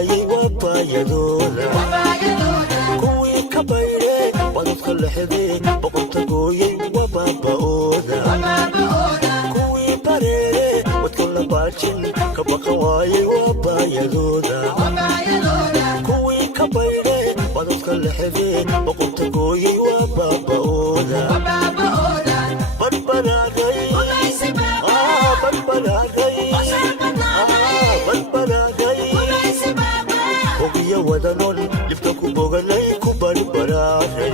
waayey waabaayadooda kuwii ka bayre badadka lexde boqorta gooyey waa baaba'ooda kuwii bareere wadka la baajin ka baqa waayey waabaayadooda kuwii ka bayre badadka lexde boqorta gooyey waa baaba'ooda badbadaaday ogiya wadanon dhibka ku boganay ku barbaraaday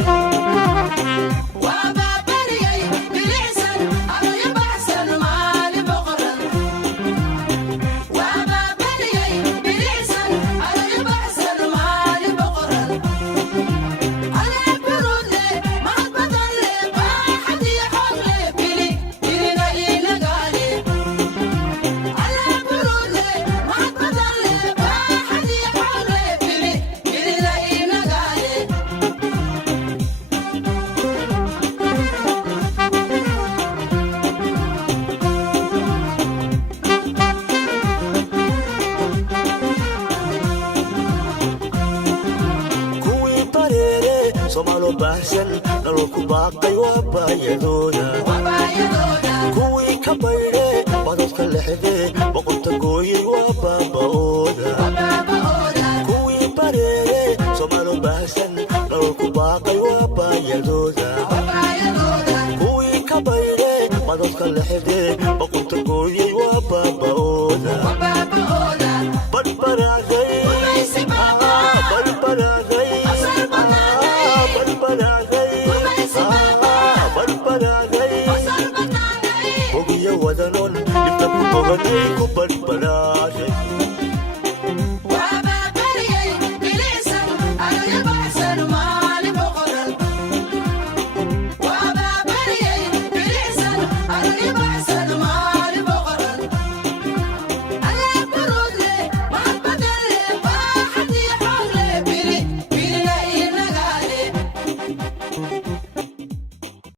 somaalo baahsan nolol ku baaqay waa baayadooda kuwii ka bayre badadka lexde boqorta gooyey waa baaba'ooda kuwii bareere somaalo baahsan nolol ku baaqay waa baayadooda kuwii ka bayre badadka lexde boqorta gooyey waa baaba'ooda badbaraaday ogiya wadanon dhibka ku boganay ku badbaraaday